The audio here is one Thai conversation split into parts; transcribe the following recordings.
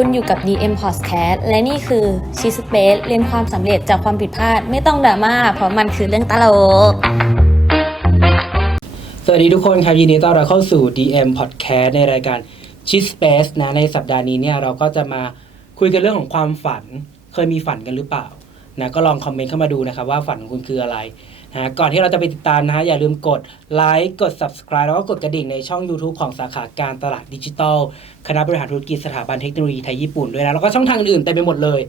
คุณอยู่กับ DM Podcast และนี่คือชีสเปซเรียนความสำเร็จจากความผิดพลาดไม่ต้องดราม่าเพราะมันคือเรื่องตลก สวัสดีทุกคนครับยินดีต้อนรับเข้าสู่ DM Podcast ในรายการ c h i Space นะในสัปดาห์นี้เนี่ยเราก็จะมาคุยกันเรื่องของความฝัน เคยมีฝันกันหรือเปล่านะก็ลองคอมเมนต์เข้ามาดูนะครับว่าฝันของคุณคืออะไร นะก่อนที่เราจะไปติดตามนะฮะอย่าลืมกดไลค์กด subscribe แล้วก็กดกระดิ่งในช่อง YouTube ของสาขาการตลาดดิจิทัล คณะบริหารธุรกิจสถาบันเทคโนโลยีไทยญี่ปุ่นด้วยนะแล้วก็ช่องทางอื่นๆเต็มไปหมดเลย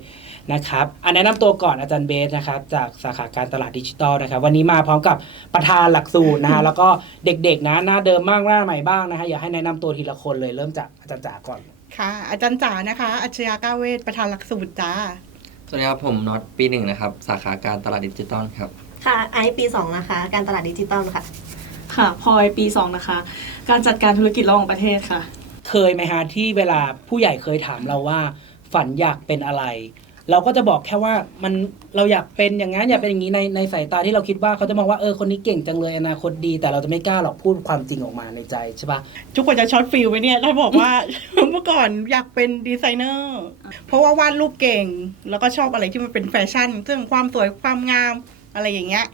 นะครับอันแนะนำตัวก่อนอาจารย์เบสนะครับจากสาขาการตลาดดิจิทัลนะครับ วันนี้มาพร้อมกับประธานหลักสูตรนะฮะแล้วก็เด็กๆนะหน้าเดิมบ้างหน้าใหม่บ้างนะฮะอยากให้แนะนำตัวทีละคนเลยเริ่มจากอาจารย์จ๋าก่อนค่ะ อาจารย์จ๋านะคะอัจฉริยะก้าวเวทประธานหลักสูตรจ้าสวัสดีครับผมน็อตปีหนึ่งนะครับ สาขาการตลาดดิจิตอลครับ ค่ะไอซ์ปี2นะคะ การตลาดดิจิตอลค่ะ ค่ะพลอยปี 2 นะคะ การจัดการธุรกิจระหว่างประเทศค่ะ เคยไหมฮะที่เวลาผู้ใหญ่เคยถามเราว่า ฝันอยากเป็นอะไร เราก็จะบอกแค่ว่ามันเราอยากเป็นอย่างนั้นอยากเป็นอย่างนี้ในในสายตาที่เราคิดว่าเขาจะมองว่าเออคนนี้เก่งจังเลยอนาคตดี แต่เราจะไม่กล้าหรอกพูดความจริงออกมาในใจใช่ปะทุกคนจะช็อตฟิลไปเนี่ยถ้าบอกว่า เมื่อก่อนอยากเป็นดีไซเนอร์เพราะว่าวาดรูปเก่ง แล้วก็ชอบอะไรที่มันเป็นแฟชั่นเรื่องความสวยความงาม อะไรอย่างเงี้ย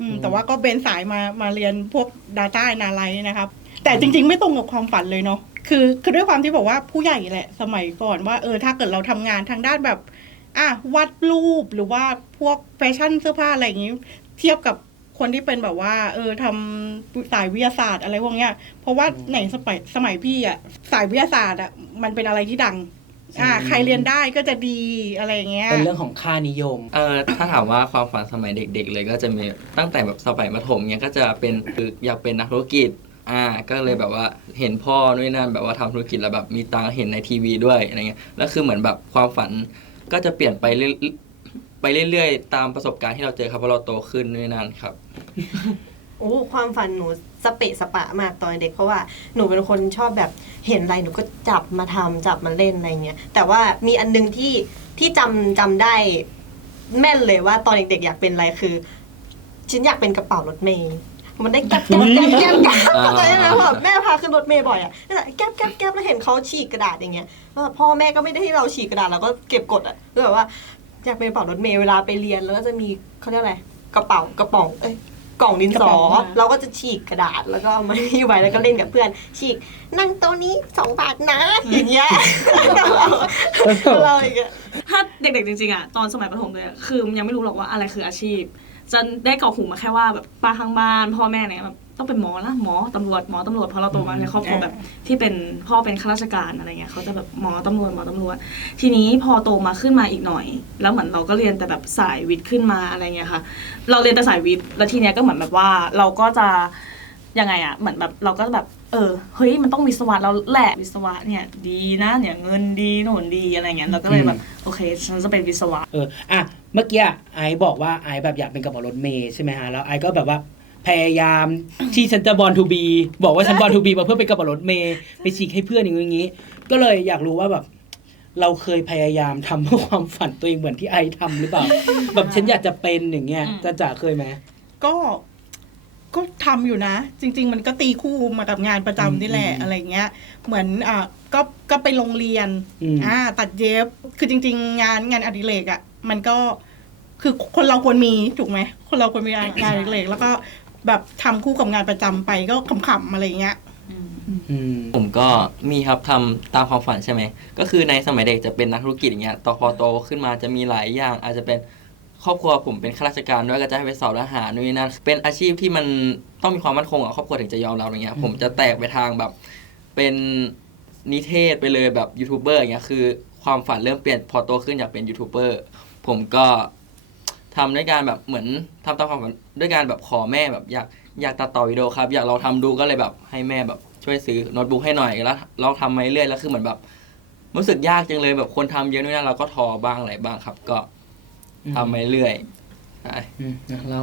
อืม แต่ว่าก็เบนสายมามาเรียนพวก Data Analysis นะครับ แต่จริง ๆ ไม่ตรงกับความฝันเลยเนาะคือคือด้วยความที่บอกว่าผู้ใหญ่แหละ สมัยก่อนว่าเออถ้าเกิดเราทำงานทางด้านแบบ อะวาดรูปหรือว่าพวกแฟชั่นเสื้อผ้าอะไรอย่างงี้ เทียบกับคนที่เป็นแบบว่า เออทำสายวิทยาศาสตร์อะไรพวกเนี้ย เพราะว่าในสมัยสมัยพี่อะสายวิทยาศาสตร์อะมันเป็นอะไรที่ดัง อ่าใครเรียนได้ก็จะดีอะไรอย่างเงี้ย เป็นเรื่องของค่านิยม เอ่อถ้าถามว่าความฝันสมัยเด็ก ๆ เลยก็จะมีตั้งแต่แบบสมัยประถมเนี้ยก็จะเป็นคืออยากเป็นนักธุรกิจ อ่า ก็เลยแบบว่าเห็นพ่อด้วยนั่นแบบว่าทำธุรกิจแล้วแบบมีตังค์เห็นในทีวีด้วยอะไรเงี้ยแล้วคือเหมือนแบบความฝันก็จะเปลี่ยนไปเรื่อยไปเรื่อยๆ ตามประสบการณ์ที่เราเจอครับเพราะเราโตขึ้นด้วยนั่นครับ โอ้ความฝันหนูสเปะสปะมากตอนเด็กเพราะว่าหนูเป็นคนชอบแบบเห็นอะไรหนูก็จับมาทำจับมาเล่นอะไรเงี้ยแต่ว่ามีอันนึงที่ที่จำจำได้แม่นเลยว่าตอนเด็กๆอยากเป็นอะไรคือฉันอยากเป็นกระเป๋ารถเมย์มันได้แก๊บแก๊บแก๊บแก๊บแก๊บอ่าเข้าใจไหมแบบแม่พาขึ้นรถเมย์บ่อยอะนั่นแหละแก๊บแก๊บแก๊บแล้วเห็นเขาฉีกกระดาษอย่างเงี้ยแล้วแบบพ่อแม่ก็ไม่ได้ให้เราฉีกกระดาษเราก็เก็บกดอะแล้วแบบว่า อยากเป็นกระเป๋ารถเมย์เวลาไปเรียนแล้วก็จะมีเขาเรียกอะไรกระเป๋ากระป๋องเอ้ย กล่องดินสอ เราก็จะฉีกกระดาษแล้วก็เอามาที่ไว้แล้วก็เล่นกับเพื่อน ฉีกนั่งโต๊ะนี้สองบาทนะอย่างเงี้ยเราอย่างเงี้ยถ้าเด็กๆจริงๆอะตอนสมัยประถมเลยอะคือยังไม่รู้หรอกว่าอะไรคืออาชีพ จะได้เกาะหูมาแค่ว่าแบบป้าข้างบ้าน พ่อแม่เนี่ยแบบต้องเป็นหมอนะหมอตำรวจหมอตำรวจเพราะเราโตมาในครอบครัวแบบที่เป็นพ่อเป็นข้าราชการอะไรเงี้ยเขาจะแบบหมอตำรวจหมอตำรวจ ทีนี้พอโตมาขึ้นมาอีกหน่อย แล้วเหมือนเราก็เรียนแต่แบบสายวิทย์ขึ้นมาอะไรเงี้ยค่ะ เราเรียนแต่สายวิทย์แล้วทีเนี้ยก็เหมือนแบบว่าเราก็จะยังไงอะเหมือนแบบเราก็แบบ เออเฮ้ยมันต้องวิศวะเราแหละวิศวะเนี่ยดีนะเนี่ยเงินดีโน่นดีอะไรเงี้ยเราก็เลยแบบโอเคฉันจะเป็นวิศวะเอออะเมื่อกี้ไอซ์บอกว่าไอซ์แบบอยากเป็นกระเป๋ารถเมย์ใช่ไหมฮะแล้วไอซ์ก็แบบว่าพยายามที่ฉันจะบอลทูบีบอกว่าฉันบอลทูบีมาเพื่อเป็นกระเป๋ารถเมย์ไปฉีกให้เพื่อนอย่างงี้ ก็เลยอยากรู้ว่าแบบเราเคยพยายามทำเพื่อความฝันตัวเองเหมือนที่ไอซ์ทำหรือเปล่า แบบฉันอยากจะเป็นอย่างเงี้ยอืมจะจ๋าเคยไหมก็ ก็ทำอยู่นะ จริง ๆ มันก็ตีคู่มากับงานประจำนี่แหละอืมอะไรเงี้ย เหมือนอ่าก็ก็ไปโรงเรียนอืมอ่าตัดเย็บคือจริง ๆ งานงานอดิเรกอะมันก็คือคนเราควรมีถูกไหมคนเราควรมีงานงานอดิเรกแล้วก็แบบทำคู่กับงานประจำไปก็ขำๆอะไรเงี้ยอืมผมก็มีครับทำตามความฝันใช่ไหมก็คือในสมัยเด็กจะเป็นนักธุรกิจอย่างเงี้ยต่อพอโตขึ้นมาจะมีหลายอย่างอาจจะเป็น ครอบครัวผมเป็นข้าราชการด้วยก็จะให้ไปสอบทหารนู่นนนั่นเป็นอาชีพที่มันต้องมีความมั่นคงอะครอบครัวถึงจะยอมเราอย่างเงี้ย ผมจะแตกไปทางแบบเป็นนิเทศไปเลยแบบยูทูบเบอร์อย่างเงี้ยคือความฝันเริ่มเปลี่ยนพอโตขึ้นอยากเป็นยูทูบเบอร์ผมก็ทำด้วยการแบบเหมือนทำตามความฝันด้วยการแบบขอแม่แบบอยากอยากตัดต่อวิดีโอครับ อยากเราทำดูก็เลยแบบให้แม่แบบช่วยซื้อโน้ตบุ๊กให้หน่อยแล้วเราทำมาเรื่อยๆแล้วคือเหมือนแบบรู้สึกยากจังเลยแบบคนทำเยอะนู่นนั่นเราก็ท้อบ้างอะไรบ้างครับ ก็ ทำมาเรื่อยใช่อืมนะเรา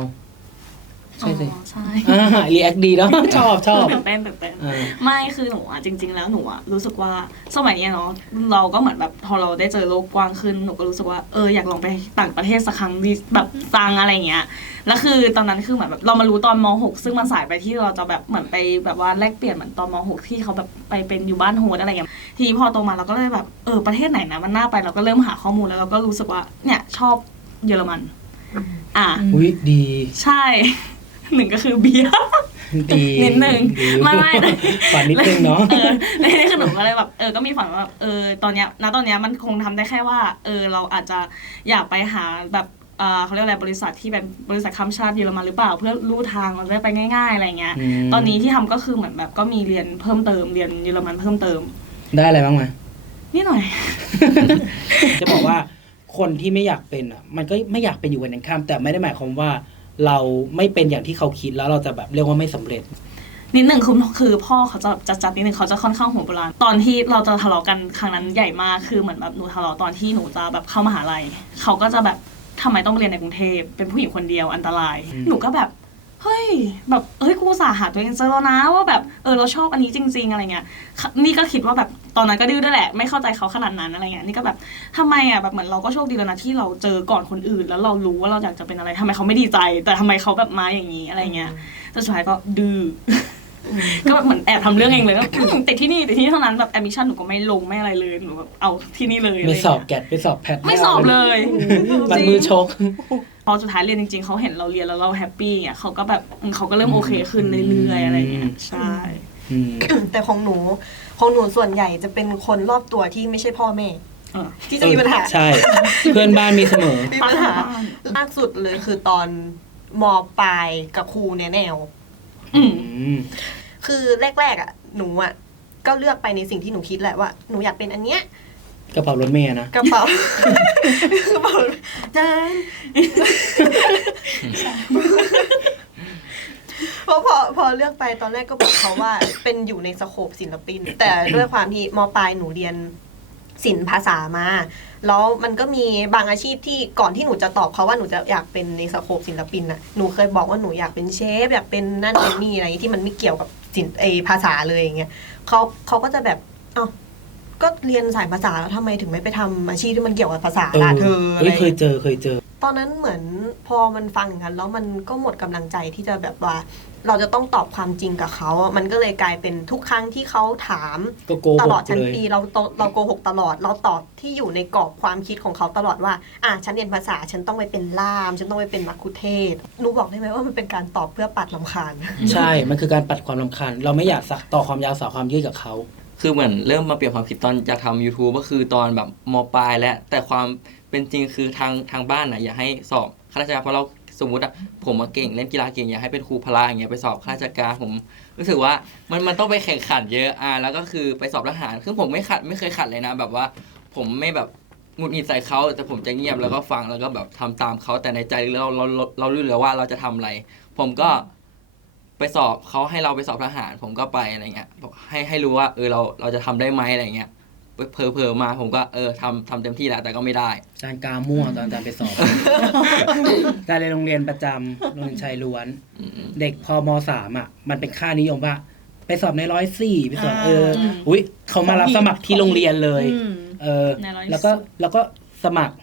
ใช่สิอ๋อใช่อ่ารีแอคดีเนาะ ชอบชอบตื่นเต้นตื่นเต้น อ่า ไม่คือหนูอะจริง ๆ แล้วหนูอะรู้สึกว่าสมัยเนี้ยเนาะเราก็เหมือนแบบพอเราได้เจอโลกกว้างขึ้นหนูก็รู้สึกว่าเอออยากลองไปต่างประเทศสักครั้งดีแบบตังอะไรเงี้ยแล้วคือตอนนั้นคือเหมือนแบบเรามารู้ตอนม .6 ซึ่งมันสายไปที่เราจะแบบเหมือนไปแบบว่าแลกเปลี่ยนเหมือนตอนม .6 ที่เขาแบบไปเป็นอยู่บ้านโฮสต์อะไรอย่างเงี้ยทีนี้พอโตมาเราก็เลยแบบเออประเทศไหนนะมันน่าไปเราก็เริ่มหาข้อมูลแล้วเราก็รู้สึกว่าเนี่ยชอบ เยอรมัน อะอุ้ยดี ใช่ หนึ่งก็คือเบียร์ดีนิดนึงดีไม่ไม่ฝันนิดนึงเนาะเออในนี้คือหนูก็เลยแบบเออก็มีฝันว่าแบบเออตอนเนี้ยณตอนเนี้ยมันคงทำได้แค่ว่า เออเราอาจจะอยากไปหาแบบเออเขาเรียกอะไรบริษัทที่เป็นบริษัทข้ามชาติเยอรมันหรือเปล่า เพื่อรู้ทางเราจะได้ไปง่ายๆอะไรเงี้ยอืมตอนนี้ที่ทำก็คือเหมือนแบบก็มีเรียนเพิ่มเติมเรียนเยอรมันเพิ่มเติม ได้อะไรบ้างไหมนี่หน่อย จะบอกว่า คนที่ไม่อยากเป็นอะมันก็ไม่อยากเป็นอยู่วันนั้นข้าม แต่ไม่ได้หมายความว่า เราไม่เป็นอย่างที่เขาคิดแล้วเราจะแบบเรียกว่าไม่สำเร็จนิดหนึ่งคือคือพ่อเขาจะจัดจัดนิดหนึ่งเขาจะค่อนข้างหัวโบราณตอนที่เราจะทะเลาะกันครั้งนั้นใหญ่มากคือเหมือนแบบหนูทะเลาะตอนที่หนูจะแบบเข้ามหาลัยเขาก็จะแบบทำไมต้องมาเรียนในกรุงเทพเป็นผู้หญิงคนเดียวอันตรายอืมหนูก็แบบเฮ้ยแบบเฮ้ยกูอุตสาห์หาตัวเองเจอแล้วนะว่าแบบเออเราชอบอันนี้จริง ๆ อะไรเงี้ยค่ะนี่ก็คิดว่าแบบ ตอนนั้นก็ดื้อด้วยแหละ ไม่เข้าใจเขาขนาดนั้นอะไรเงี้ยนี่ก็แบบทำไมอะแบบเหมือนเราก็โชคดีแล้วนะที่เราเจอก่อนคนอื่น แล้วเรารู้ว่าเราอยากจะเป็นอะไรทำไมเขาไม่ดีใจ แต่ทำไมเขาแบบมาอย่างนี้อะไรเงี้ยแต่สุดท้ายก็ดื้ออก็แบบเหมือนแอบทำเรื่องเองเลยก็อืมติดที่นี่ติดที่นี่เท่านั้นแบบแอดมิชชั่นหนูก็ไม่ลงไม่อะไรเลยหนูแบบเอาที่นี่เลยไม่สอบะรแกดไม่สอบแพทเงี้ยไม่สอบเลยมันมือชกพอสุดท้ายเรียนจริงๆเขาเห็นเราเรียนแล้วเราแฮปปี้อะเขาก็แบบอืมเขาก็เริ่มโอเคขึ้นเรื่อยๆอะไรเงี้ยใช่อืม แต่ของหนูของหนูส่วนใหญ่จะเป็นคนรอบตัวที่ไม่ใช่พ่อแม่เออที่จะมีปัญหาใช่ เพื่อนบ้านมีเสมอมีปัญหามากสุดเลยคือตอนมปลายกับครูแนแนวอืมอืมคือแรกๆอะ หนูอะ ก็เลือกไปในสิ่งที่หนูคิดแหละว่าหนูอยากเป็นอันเนี้ยกระเป๋ารถเมย์นะกระเป๋ากระเป๋าจาน เพราะพอพอเลือกไปตอนแรกก็บอกเขาว่าเป็นอยู่ในสโคปศิลปิน แต่ด้วยความที่มปลายหนูเรียนศิลป์ภาษามา แล้วมันก็มีบางอาชีพที่ก่อนที่หนูจะตอบเขาว่าหนูจะอยากเป็นในสโคปศิลปินน่ะหนูเคยบอกว่าหนูอยากเป็นเชฟอยากเป็นนั่นเป็นนี่อะไรที่มันไม่เกี่ยวกับศิลป์เอภาษาเลยอย่างเงี้ยเขาเขาก็จะแบบเอ้าก็เรียนสายภาษาแล้วทำไมถึงไม่ไปทำอาชีพที่มันเกี่ยวกับภาษาล่ะเธออะไรเฮ้ยอยางเคเงี้ยเจอเคยเจอ ตอนนั้นเหมือนพอมันฟังอย่างนั้นแล้วมันก็หมดกำลังใจที่จะแบบว่า เราจะต้องตอบความจริงกับเขาอะมันก็เลยกลายเป็นทุกครั้งที่เขาถามก็โกตหลอกดชั้นเลยปีเราโตเราโกหกตลอด เราตอบที่อยู่ในกรอบความคิดของเขาตลอดว่า อะฉันเรียนภาษาฉันต้องไปเป็นล่าม ฉันต้องไปเป็นมักคุเทศก์หนูบอกได้ไหมว่ามันเป็นการตอบเพื่อปัดลำคาญ ใช่ มันคือการปัดความรำคาญ เราไม่อยากสักต่อความยาวสาวความยืดกับเขา คือเหมือนเริ่มมาเปลี่ยนความคิดตอนอยากทำ YouTube ก็คือตอนแบบมปลายแล้วแต่ความ เป็นจริงคือทางทางบ้านน่ะอยากให้สอบข้าราชการเพราะเราสมมติอะผมมาเก่งเล่นกีฬาเก่งอยากให้เป็นครูพละอย่างเงี้ยไปสอบข้าราชการผมรู้สึกว่ามันมันต้องไปแข่งขันเยอะอ่าแล้วก็คือไปสอบทหารซึ่งผมไม่ขัดไม่เคยขัดเลยนะ แบบว่าผมไม่แบบหงุดหงิดใส่เขาแต่ผมจะเงียบแล้วก็ฟังแล้วก็แบบทำตามเขาแต่ในใจเราเราเรารู้เลยว่าเราจะทำอะไร ผมก็ไปสอบเขาให้เราไปสอบทหาร ผมก็ไปอะไรเงี้ยให้ให้รู้ว่าเออเราเราจะทำได้ไหมอะไรเงี้ย เพอเพอๆมาผมก็เออทำทำเต็มที่แล้วแต่ก็ไม่ได้จานกามั่วตอนอาจารย์ไปสอบการเรียนโรงเรียนประจำโรงเรียนชายล้วน อืม เด็กพอมสามอะ มันเป็นค่านิยมว่า ไปสอบในร้อยสี่ไปสอบอ่าเอออุ้ยเขามารับสมัครที่โรงเรียนเลย อืม เออใน140 แล้วก็แล้วก็สมัคร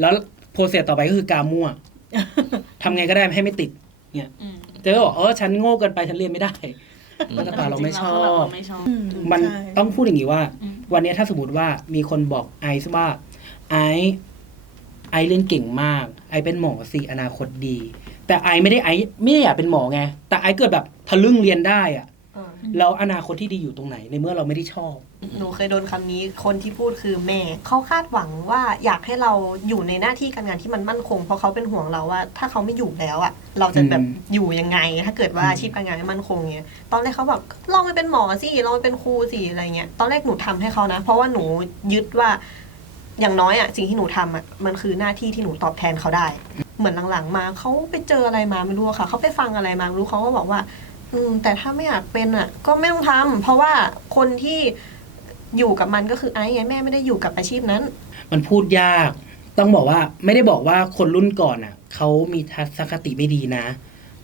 แล้วโปรเซสต่อไปก็คือกามั่วทำไงก็ได้ให้ไม่ติดเนี่ยอืม เจอบอกเออฉันโง่เกินไปฉันเรียนไม่ได้ มาตรฐานเราไม่ชอบ ไม่ชอบ มันใช่ต้องพูดอย่างนี้ว่าอืมวันนี้ถ้าสมมติว่ามีคนบอกไอซ์ว่าไอซ์ไอซ์เรียนเก่งมาก ไอซ์เป็นหมอสิอนาคตดี แต่ไอซ์ไม่ได้ไอซ์ไม่ได้อยากเป็นหมอไง แต่ไอซ์เกิดแบบทะลึ่งเรียนได้อะ แล้วอนาคตที่ดีอยู่ตรงไหนในเมื่อเราไม่ได้ชอบ หนูเคยโดนคำนี้คนที่พูดคือแม่ เขาคาดหวังว่าอยากให้เราอยู่ในหน้าที่การงานที่มันมั่นคง เพราะเขาเป็นห่วงเราว่า ถ้าเขาไม่อยู่แล้วอะเราจะแบบอืมอยู่ยังไง ถ้าเกิดว่าอืมอาชีพการงานไม่มั่นคงเงี้ยตอนแรกเขาบอกลองไปเป็นหมอสิลองไปเป็นครูสิอะไรเงี้ยตอนแรกหนูทำให้เขานะ เพราะว่าหนูยึดว่าอย่างน้อยอะสิ่งที่หนูทำอะมันคือหน้าที่ที่หนูตอบแทนเขาได้ เหมือนหลังๆ มาเขาไปเจออะไรมาไม่รู้อะค่ะเขาไปฟังอะไรมาไม่รู้เขาก็บอกว่า อืมแต่ถ้าไม่อยากเป็นอะ ก็ไม่ต้องทำเพราะว่าคนที่อยู่กับมันก็คือไอ้ไงแม่ไม่ได้อยู่กับอาชีพนั้น มันพูดยาก ต้องบอกว่าไม่ได้บอกว่าคนรุ่นก่อนอะเขามีทัศนคติไม่ดีนะ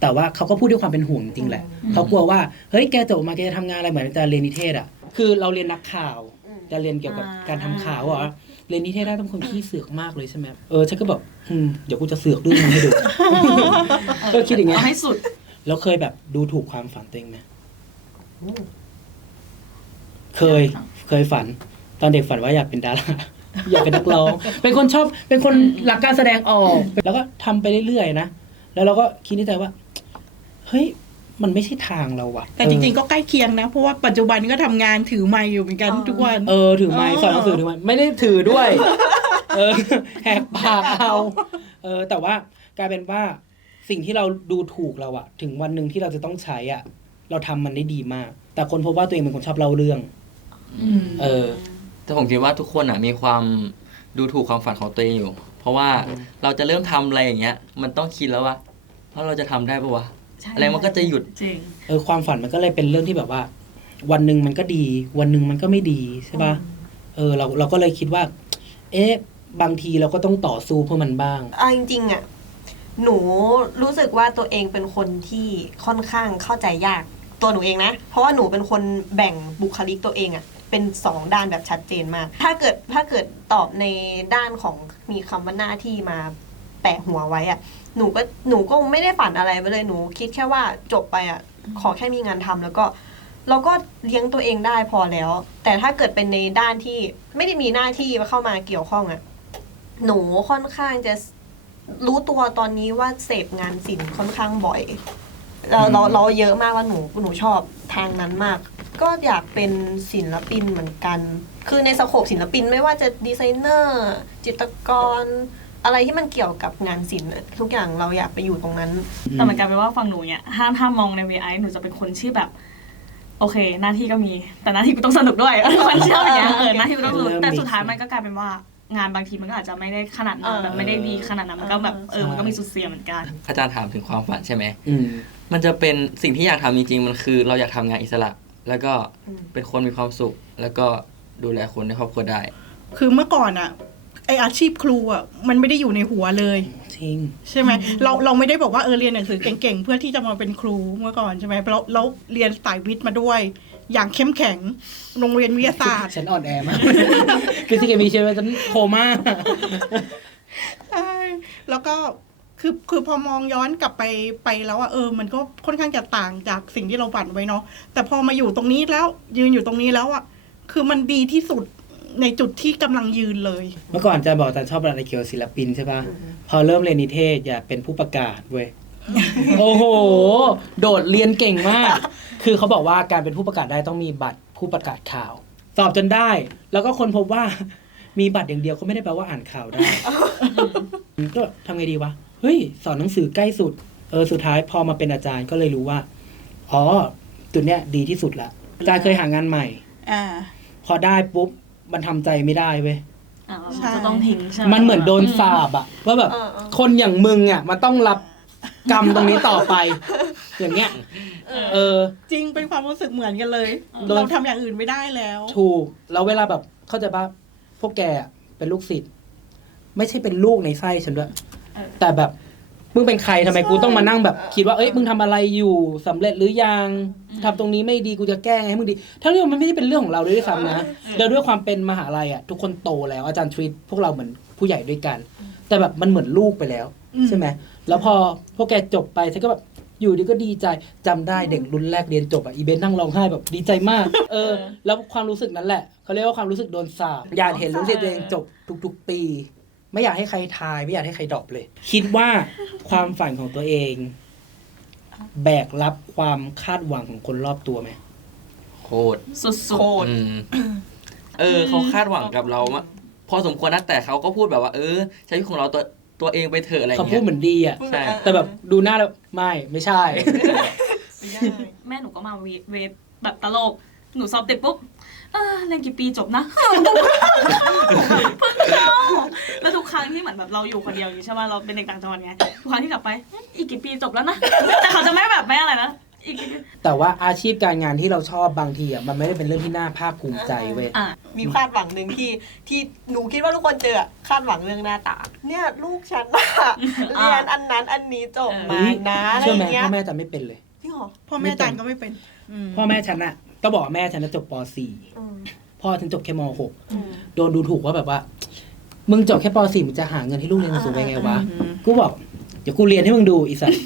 แต่ว่าเขาก็พูดด้วยความเป็นห่วงจริงๆแหละอืมเขากลัวว่าเฮ้ยแกจบมาแกจะทำงานอะไรเหมือนจะเรียนนิเทศอะคือเราเรียนนักข่าวอืม จะเรียนเกี่ยวกับอ่าการทำข่าวเหรอเรียนนิเทศได้ต้องคนขี้เสือกมากเลยใช่ไหมเออฉันก็แบบอืมเดี๋ยวกูจะเสือกเรื่องมึงให้ดู ก็คิดอย่างเงี้ย เอาให้สุด แล้วเคยแบบดูถูกความฝันตัวเองไหมเคย เคยฝัน ตอนเด็กฝันว่าอยากเป็นดาราอยากเป็นนักร้อง เป็นคนชอบ เป็นคนรักการแสดงออก แล้วก็ทำไปเรื่อยๆนะ แล้วเราก็คิดในใจว่า เฮ้ย มันไม่ใช่ทางเราว่ะ แต่จริงๆก็ใกล้เคียงนะ เพราะว่าปัจจุบันก็ทำงานถือไมค์อยู่เหมือนกันทุกวัน เออ ถือไม้เออสอนหนังสือถือไม้ไม่ได้ถือด้วย เออ แหกปากเอา เออ แต่ว่ากลายเป็นว่า สิ่งที่เราดูถูกเราอะถึงวันหนึ่งที่เราจะต้องใช้อะเราทำมันได้ดีมาก แต่คนพบว่าตัวเองเป็นคนชอบเล่าเรื่องเออ แต่ผมคิดว่าทุกคนอะมีความดูถูกความฝันของตัวเองอยู่ เพราะว่าเราจะเริ่มทำอะไรอย่างเงี้ย มันต้องคิดแล้วว่าว่าเราจะทำได้ปะวะใช่อะไรมันก็จะหยุดจริงเออความฝันมันก็เลยเป็นเรื่องที่แบบว่า วันหนึ่งมันก็ดี วันหนึ่งมันก็ไม่ดีใช่ปะเออเราเราก็เลยคิดว่า เอ๊ะบางทีเราก็ต้องต่อสู้เพื่อมันบ้างเอาจริงๆอะ หนูรู้สึกว่าตัวเองเป็นคนที่ค่อนข้างเข้าใจยากตัวหนูเองนะ เพราะว่าหนูเป็นคนแบ่งบุคลิกตัวเองอะเป็นสองด้านแบบชัดเจนมาก ถ้าเกิดถ้าเกิดตอบในด้านของมีคำว่าหน้าที่มาแปะหัวไว้อะหนูก็หนูก็ไม่ได้ฝันอะไรไปเลยหนู คิดแค่ว่าจบไปอะขอแค่มีงานทำแล้วก็เราก็เลี้ยงตัวเองได้พอแล้ว แต่ถ้าเกิดเป็นในด้านที่ไม่ได้มีหน้าที่เข้ามาเกี่ยวข้องอะหนูค่อนข้างจะ รู้ตัวตอนนี้ว่าเสพงานศิลป์ค่อนข้างบ่อย เราเราเราเยอะมากว่าหนูหนูชอบทางนั้นมาก ก็อยากเป็นศิลปินเหมือนกัน คือในสโคปศิลปินไม่ว่าจะดีไซเนอร์ จิตรกร อะไรที่มันเกี่ยวกับงานศิลป์อะทุกอย่างเราอยากไปอยู่ตรงนั้น แต่มันกลายเป็นว่าฟังหนูเนี่ยห้ามห้ามมองใน VI หนูจะเป็นคนที่แบบ โอเค หน้าที่ก็มี แต่หน้าที่กูต้องสนุกด้วยมันเชื่ออย่างเงี้ยเออหน้าที่กูต้องสนุกเริ่มแต่สุดท้ายมีมันก็กลายเป็นว่า งานบางทีมันก็อาจจะไม่ได้ขนาดนั้นเออแบบไม่ได้ดีขนาดนั้นมันก็แบบเออใช่มันก็มีสุดเสียเหมือนกันอาจารย์ถามถึงความฝันใช่ไหมอืมมันจะเป็นสิ่งที่อยากทำจริงๆมันคือ เราอยากทำงานอิสระ แล้วก็อืมเป็นคนมีความสุข แล้วก็ดูแลคนในครอบครัวได้ คือเมื่อก่อนอะไออาชีพครูอะมันไม่ได้อยู่ในหัวเลยจริงใช่ไหมเราเราไม่ได้บอกว่าเออเรียนหนังสือเก่งๆ เพื่อที่จะมาเป็นครูเมื่อก่อนใช่ไหมเราเราเรียนสายวิทย์มาด้วย อย่างเข้มแข็งโรงเรียนวิทยาศาสตร์ฉันอ่อนแอมากคือที่แกมีเชื่อว่าฉันโคม่าใช่แล้วก็คือคือพอมองย้อนกลับไปไปแล้วอะเออ มันก็ค่อนข้างจะต่างจากสิ่งที่เราฝันไว้เนาะแต่พอมาอยู่ตรงนี้แล้วยืนอยู่ตรงนี้แล้วอะคือมันดีที่สุดในจุดที่กำลังยืนเลย เมื่อก่อนอาจารย์บอกอาจารย์ชอบอะไรเกี่ยวกับศิลปินใช่ป่ะพอเริ่มเรียนนิเทศอยากเป็นผู้ประกาศเว้ย โอ้โห โดดเรียนเก่งมาก คือเขาบอกว่าการเป็นผู้ประกาศได้ต้องมีบัตรผู้ประกาศข่าว สอบจนได้ แล้วก็คนพบว่า มีบัตรอย่างเดียวก็ไม่ได้แปลว่าอ่านข่าวได้ ก็ทำไงดีวะ เฮ้ย สอนหนังสือใกล้สุด เออ สุดท้ายพอมาเป็นอาจารย์ก็เลยรู้ว่า อ๋อ จุดเนี้ยดีที่สุดละอาจารย์เคยหางานใหม่ อ่า พอได้ปุ๊บ มันทำใจไม่ได้เว้ย อ่าใช่ จะต้องทิ้งใช่ไหมันเหมือนโดนสาบอะว่าแบบเออเออคนอย่างมึงอะมันต้องรับ กรรมตรงนี้ต่อไป อย่างเงี้ย เออ จริงเป็นความรู้สึกเหมือนกันเลยโดนเราทำอย่างอื่นไม่ได้แล้ว ถูก แล้วเวลาแบบเข้าใจป่ะพวกแกอะเป็นลูกศิษย์ไม่ใช่เป็นลูกในไส้ฉันด้วยเออแต่แบบมึงเป็นใครทำไมกูต้องมานั่งแบบ คิดว่าเอ้ยมึงทำอะไรอยู่สำเร็จหรือยังทำตรงนี้ไม่ดีกูจะแก้ไงให้มึงดีทั้งที่มันไม่ได้เป็นเรื่องของเราเลยด้วยซ้ำนะแล้วด้วยความเป็นมหาลัยอะทุกคนโตแล้วอาจารย์ทวีตพวกเราเหมือนผู้ใหญ่ด้วยกัน แต่แบบมันเหมือนลูกไปแล้วอืมใช่ไหม แล้วพอพวกแกจบไปฉันก็แบบอยู่ดีก็ดีใจจำได้เด็กรุ่นแรกเรียนจบอะอีเบนนั่งร้องไห้แบบดีใจมาก เออ แล้วความรู้สึกนั้นแหละเขาเรียกว่าความรู้สึกโดนสาบอยากเห็นรู้สึกตัวเองจบทุกๆปี ไม่อยากให้ใครทาย ไม่อยากให้ใครดรอปเลย คิดว่าความฝันของตัวเอง แบกรับความคาดหวังของคนรอบตัวไหมโคตรสุดโคตร อืมเออเขาคาดหวังกับเรามาพอสมควรนะแต่เขาก็พูดแบบว่า เออใช้ชีวิตของเราตัว ตัวเองไปเถอะอะไรเขาพูเงี้ดยเหมือนดีอะ ใช่ แต่แบบดูหน้าแล้วไม่ไม่ใช่ๆแม่หนูก็มาเวทเวทแบบตลก หนูสอบติดปุ๊บเออเรียนกี่ปีจบนะ เพิ่งเข้าแล้วทุกครั้งที่เหมือนแบบเราอยู่คนเดียวอย่างนี้ใช่ไหมเราเป็นเด็กต่างจังหวัดไงทุกครั้งที่กลับไปอืมอีกกี่ปีจบแล้วนะ แต่เขาจะไม่แบบไม่อะไรนะ อีกกี่ปีแต่ว่าอาชีพการงานที่เราชอบบางทีอะมันไม่ได้เป็นเรื่องที่น่าภาคภูมิใจเว้ย อะ มีคาดหวังหนึ่งที่ที่หนูคิดว่าทุกคนเจออะคาดหวังเรื่องหน้าตา เนี่ยลูกฉันอะเรียนอันนั้นอันนี้จบมานะอะไรเชื่ออไหมย่างเงี้ยพ่อแม่จะไม่เป็นเลย จริงเหรอพ่อแม่อาจารย์ก็ไม่เป็นอืมพ่อแม่ฉันอะก็บอกว่าแม่ฉันจะจบป .4 อืมพ่อฉันจบแค่มหกโดนดูถูกว่าแบบว่า มึงจบแค่ปสี่มึงจะหาเงินให้ลูกเรียนสูงไปไงวะกูบอก เดี๋ยวกูเรียนให้มึงดูอีสัตว์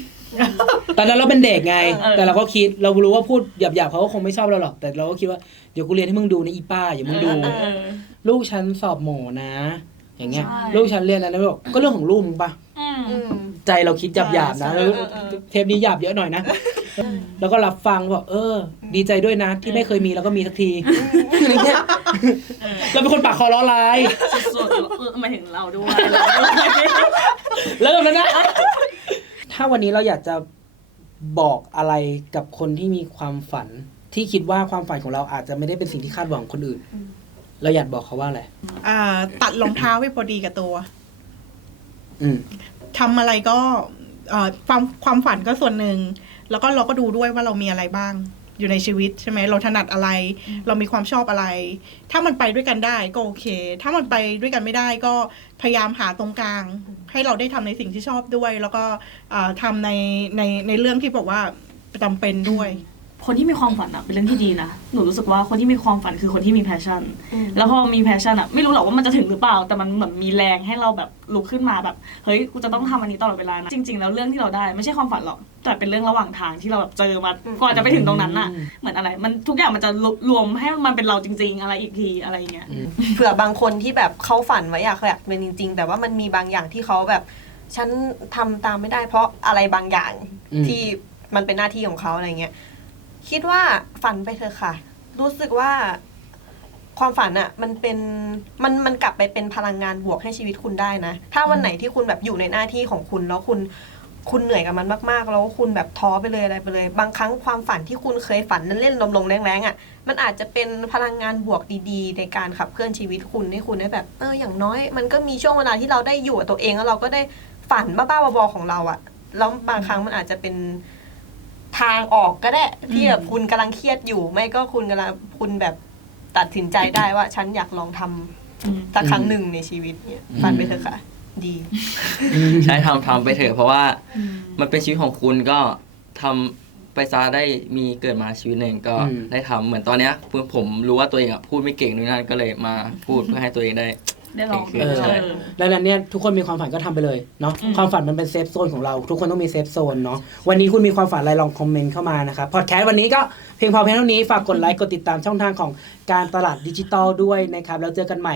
ตอนนั้นเราเป็นเด็กไง เออแต่เราก็คิดเรารู้ว่าพูดหยาบๆเขาก็คงไม่ชอบเราหรอก แต่เราก็คิดว่าเดี๋ยวกูเรียนให้มึงดูนะอีป้าอย่ามึงดู เออลูกฉันสอบหมอนะ อย่างเงี้ย ใช่ ลูกฉันเรียนอะไรนะบอกก็เรื่องของลูกมึงปะอืม อืม ใจเราคิดหยาบๆนะใช่แล้วเออเออ เทปนี้หยาบเยอะหน่อยนะ แล้วก็รับฟังบอกเออ ดีใจด้วยนะ ที่ไม่เคยมีแล้วก็มีสักทีอะไรเงี้ยเราเป็นคนปากคอล้อลายสุดๆเออหมายถึงเราด้วยเริ่มแล้วนะ ถ้าวันนี้เราอยากจะบอกอะไรกับคนที่มีความฝัน ที่คิดว่าความฝันของเราอาจจะไม่ได้เป็นสิ่งที่คาดหวังคนอื่น เราอยากบอกเขาว่าอะไรอ่า ตัดรองเท้าให้พอดีกับตัวอืมทำอะไรก็เอ่อความความฝันก็ส่วนหนึ่ง แล้วก็เราก็ดูด้วยว่าเรามีอะไรบ้าง อยู่ในชีวิตใช่ไหมเราถนัดอะไร เรามีความชอบอะไร ถ้ามันไปด้วยกันได้ก็โอเค ถ้ามันไปด้วยกันไม่ได้ก็พยายามหาตรงกลาง ให้เราได้ทำในสิ่งที่ชอบด้วย แล้วก็เอ่อทำในในในเรื่องที่บอกว่าจำเป็นด้วย คนที่มีความฝันอะเป็นเรื่องที่ดีนะ หนูรู้สึกว่าคนที่มีความฝันคือคนที่มีแพชชั่นอืมแล้วพอมีแพชชั่นอะไม่รู้หรอกว่ามันจะถึงหรือเปล่า แต่มันเหมือนมีแรงให้เราแบบลุกขึ้นมาแบบ เฮ้ย กูจะต้องทำอันนี้ตลอดเวลานะ จริง ๆ แล้วเรื่องที่เราได้ไม่ใช่ความฝันหรอก แต่เป็นเรื่องระหว่างทางที่เราแบบเจอมา ก่อนจะไปถึงตรงนั้นน่ะอืมเหมือนอะไร มันทุกอย่างมันจะรวมให้มันเป็นเราจริง ๆ อะไรอีกทีอะไรอย่างเงี้ย เผื่อบางคนที่แบบเขาฝันไว้อยากอยากเป็นจริง ๆ แต่ว่ามันมีบางอย่างที่เขาแบบ ฉันทำตามไม่ได้ เพราะอะไรบางอย่างอืมที่มันเป็นหน้าที่ของเขาอะไรเงี้ย คิดว่าฝันไปเถอะค่ะ รู้สึกว่าความฝันอะมันเป็นมันมันกลับไปเป็นพลังงานบวกให้ชีวิตคุณได้นะ ถ้าวันไหนที่คุณแบบอยู่ในหน้าที่ของคุณแล้วคุณคุณเหนื่อยกับมันมากๆ แล้วคุณแบบท้อไปเลยอะไรไปเลย บางครั้งความฝันที่คุณเคยฝันนั้นเล่นลมๆแรงๆอะมันอาจจะเป็นพลังงานบวกดีๆ ในการขับเคลื่อนชีวิตคุณให้คุณได้แบบเอออย่างน้อย มันก็มีช่วงเวลาที่เราได้อยู่กับตัวเองแล้วเราก็ได้ฝันบ้าๆบอๆของเราอะ แล้วบางครั้งมันอาจจะเป็น ทางออกก็ได้ที่แบบคุณกำลังเครียดอยู่ ไม่ก็คุณกำลังคุณแบบตัดสินใจได้ว่า ฉันอยากลองทำอืมสักครั้งหนึ่งในชีวิตเนี่ยฝันไปเถอะค่ะ ดี ใช่ทำทำไปเถอะเพราะว่ามันเป็นชีวิตของคุณก็ทำไปซะได้มีเกิดมาชีวิตหนึ่งก็อืมได้ทำเหมือนตอนเนี้ยผมผมรู้ว่าตัวเองอะพูดไม่เก่งนู่นนั่นก็เลยมาพูดเพื่อให้ตัวเองได้ ได้ลองเออ ใช่ ดังนั้นเนี่ยทุกคนมีความฝันก็ทำไปเลยเนาะอืม ความฝันมันเป็นเซฟโซนของเราทุกคนต้องมีเซฟโซนเนาะวันนี้คุณมีความฝันอะไรลองคอมเมนต์เข้ามานะครับพอดแคสต์วันนี้ก็เพียงพอเพียงเท่านี้ฝากกดไลค์กดติดตามช่องทางของการตลาดดิจิตอลด้วยนะครับแล้วเจอกันใหม่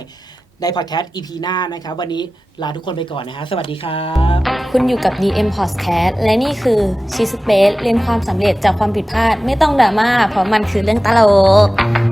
ในพอดแคสต์ EP หน้านะครับวันนี้ลาทุกคนไปก่อนนะฮะสวัสดีครับ คุณอยู่กับ DM Podcast และนี่คือชีสเปซเรียนความสำเร็จจากความผิดพลาดไม่ต้องดราม่าเพราะมันคือเรื่องตลก